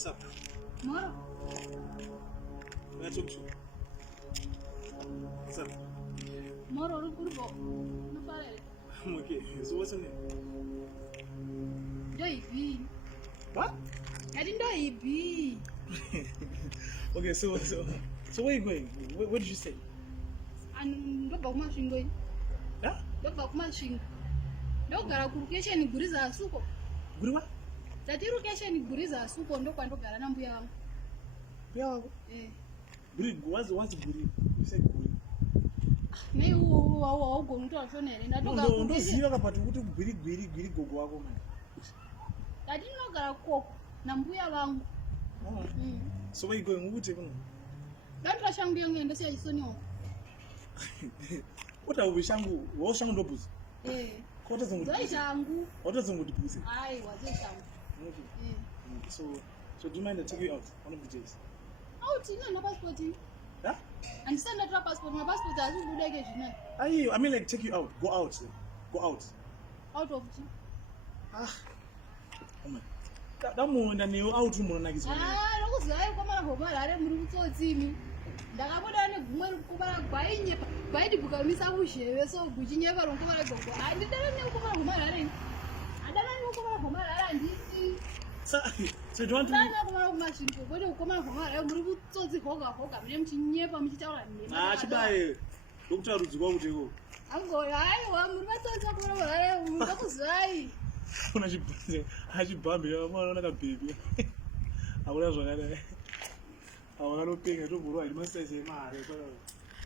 What's up? Moro. Can I talk to you? What's up? Moro, Rukurbo. No fare. I'm okay. So what's your name? Joy. What? I didn't know he be. Okay, so where are you going? What did you say? And don't go Masvingo. Yeah? Don't go Masvingo. Don't go Kurukesha ni Guriza Suko. Guriwa? Tatiru Kesha ni Guriza Suko ndo kwa ndo gara nambuya. Yeah. Guri, what's Guri? You said Guri. Ne wo go mtu ashonere. No, ziyo kapatu kuti Guri gogo wako man. Tati no gara koko nambuya wangu. Oh. So where you going? What you Don't rush on young and say isonyo. What are we shangu? What shangu dobus? What is Shangu. What does the pussy? I was a shangu. Okay. So do you mind to take you out one of the days? Out in no passport. Yeah? And send a passport. My passport has to do like I mean like take you out. Go out. Go out. Out of Ah. Oh my. That moment and you out room on like no sai kama na Harare murutsotsimi. Ndakabona ne gumwe kubara gwainye baidi bukamisa busheve so guchinye baro kubara gogo. Andidana ne kubara Harare. Adana ne kubara Harare ndisi. So do you want to Sana kubara Masvingo. Bode ukoma Harare murutsotsi hoga mine mchinyepa mchitaura ne. Chibaye. Dr. Rudzwa kuteko. Ango hayi wa murutsotsa kubara Harare mukakuzai. Achibhambi unoona kabhebhi akuna zvakadai avakanopenga toburwa iri masaizi emari